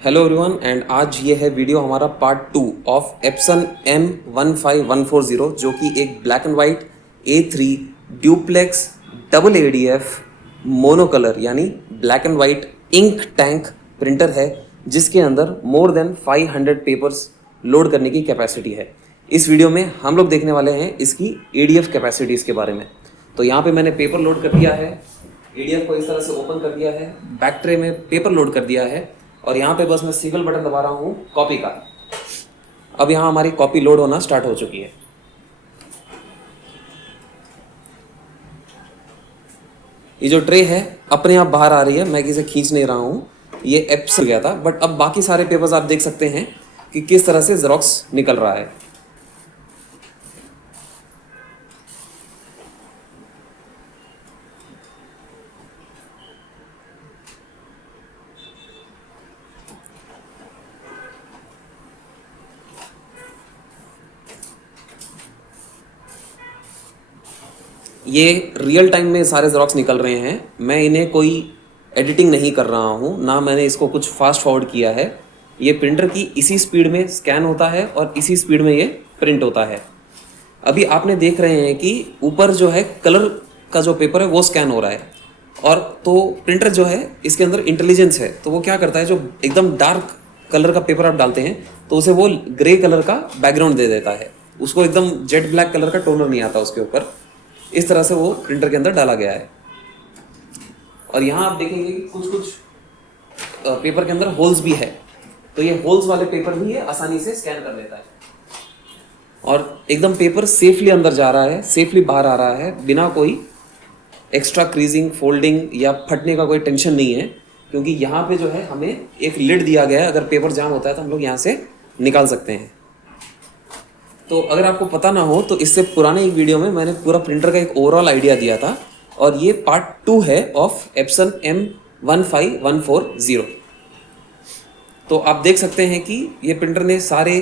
Hello everyone and आज ये है वीडियो हमारा पार्ट 2 ऑफ एप्सन M15140 जो कि एक black and white A3 duplex double ADF mono colour यानी black and white ink tank printer है जिसके अंदर मोर देन 500 पेपर्स लोड करने की कैपेसिटी है। इस वीडियो में हम लोग देखने वाले हैं इसकी ADF कैपेसिटीज़ के बारे में। तो यहाँ पे मैंने पेपर लोड कर दिया है, ADF को इस तरह से ओपन कर दिया है, बैक ट्रे में पेपर लोड कर दिया है और यहाँ पे बस मैं सिंगल बटन दबा रहा हूँ कॉपी का। अब यहाँ हमारी कॉपी लोड होना स्टार्ट हो चुकी है। ये जो ट्रे है अपने आप बाहर आ रही है, मैं किसे खींच नहीं रहा हूँ, ये ऐप से गया था। बट अब बाकी सारे पेपर्स आप देख सकते हैं कि किस तरह से जेरोक्स निकल रहा है। ये रियल टाइम में सारे जेरोक्स निकल रहे हैं। मैं इन्हें कोई एडिटिंग नहीं कर रहा हूँ, ना मैंने इसको कुछ फास्ट फॉरवर्ड किया है। ये प्रिंटर की इसी स्पीड में स्कैन होता है और इसी स्पीड में ये प्रिंट होता है। अभी आपने देख रहे हैं कि ऊपर जो है कलर का जो पेपर है वो स्कैन हो रहा है और तो प्रिंटर जो है इसके अंदर इंटेलिजेंस है। तो वो क्या करता है, जो एकदम डार्क कलर का पेपर आप डालते हैं तो उसे वो ग्रे कलर का बैकग्राउंड दे देता है, उसको एकदम जेट ब्लैक कलर का टोनर नहीं आता उसके ऊपर। इस तरह से वो प्रिंटर के अंदर डाला गया है। और यहाँ आप देखेंगे कि कुछ कुछ पेपर के अंदर होल्स भी है, तो ये होल्स वाले पेपर भी ये आसानी से स्कैन कर लेता है और एकदम पेपर सेफली अंदर जा रहा है, सेफली बाहर आ रहा है, बिना कोई एक्स्ट्रा क्रीजिंग, फोल्डिंग या फटने का कोई टेंशन नहीं है। क्योंकि यहाँ पे जो है हमें एक लिड दिया गया है, अगर पेपर जाम होता है तो हम लोग यहाँ से निकाल सकते हैं। तो अगर आपको पता ना हो तो इससे पुराने एक वीडियो में मैंने पूरा प्रिंटर का एक ओवरऑल आइडिया दिया था और ये पार्ट 2 है ऑफ एप्सन M15140। तो आप देख सकते हैं कि ये प्रिंटर ने सारे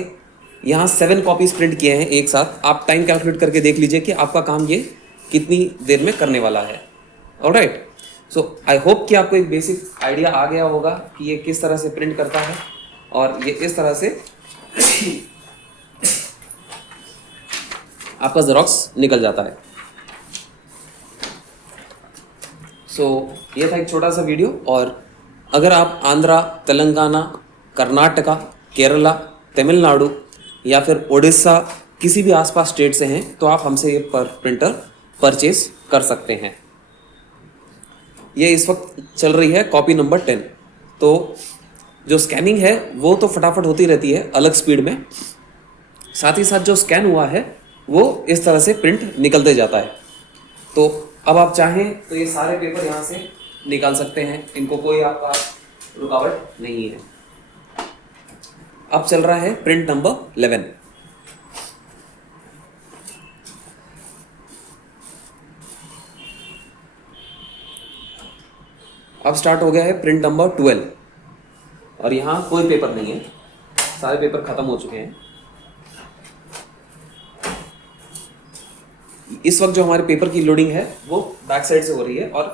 यहाँ 7 कॉपीज प्रिंट किए हैं एक साथ। आप टाइम कैलकुलेट करके देख लीजिए कि आपका काम ये कितनी देर में करने वाला है। ऑलराइट, सो आई होप कि आपको एक बेसिक आइडिया आ गया होगा कि ये किस तरह से प्रिंट करता है और ये इस तरह से आपका जेरोक्स निकल जाता है। ये था एक छोटा सा वीडियो। और अगर आप आंध्रा, तेलंगाना, कर्नाटका, केरला, तमिलनाडु या फिर उड़ीसा किसी भी आसपास स्टेट से हैं तो आप हमसे ये प्रिंटर परचेज कर सकते हैं। ये इस वक्त चल रही है कॉपी नंबर 10। तो जो स्कैनिंग है वो तो फटाफट होती रहती है अलग स्पीड में, साथ ही साथ जो स्कैन हुआ है वो इस तरह से प्रिंट निकलते जाता है। तो अब आप चाहें तो ये सारे पेपर यहाँ से निकाल सकते हैं, इनको कोई आपका रुकावट नहीं है। अब चल रहा है प्रिंट नंबर 11। अब स्टार्ट हो गया है प्रिंट नंबर 12 और यहाँ कोई पेपर नहीं है, सारे पेपर खत्म हो चुके हैं। इस वक्त जो हमारे पेपर की लोडिंग है वो बैक साइड से हो रही है और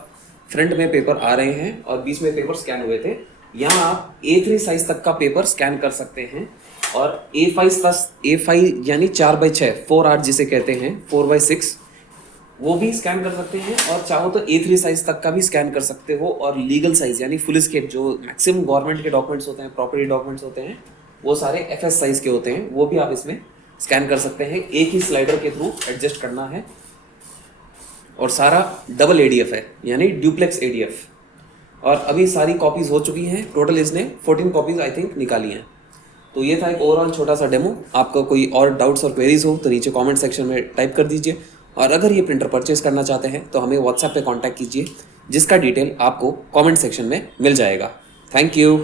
फ्रंट में पेपर आ रहे हैं और बीच में पेपर स्कैन हुए थे। यहाँ आप A3 साइज तक का पेपर स्कैन कर सकते हैं और A5 यानी 4x6 4/8 जिसे कहते हैं 4/6 वो भी स्कैन कर सकते हैं और चाहो तो A3 साइज तक का भी स्कैन कर सकते हो। और लीगल साइज यानी फुल स्केप जो मैक्सिमम गवर्नमेंट के डॉक्यूमेंट्स होते हैं, प्रॉपर्टी डॉक्यूमेंट्स होते हैं, वो सारे FS साइज के होते हैं, वो भी आप इसमें स्कैन कर सकते हैं। एक ही स्लाइडर के थ्रू एडजस्ट करना है और सारा डबल ADF है यानी ड्यूप्लेक्स ADF। और अभी सारी कॉपीज हो चुकी हैं, टोटल इसने 14 कॉपीज आई थिंक निकाली हैं। तो ये था एक ओवरऑल छोटा सा डेमो। आपको कोई और डाउट्स और क्वेरीज हो तो नीचे कमेंट सेक्शन में टाइप कर दीजिए। और अगर ये प्रिंटर परचेज करना चाहते हैं तो हमें व्हाट्सएप पे कांटेक्ट कीजिए, जिसका डिटेल आपको कमेंट सेक्शन में मिल जाएगा। Thank you.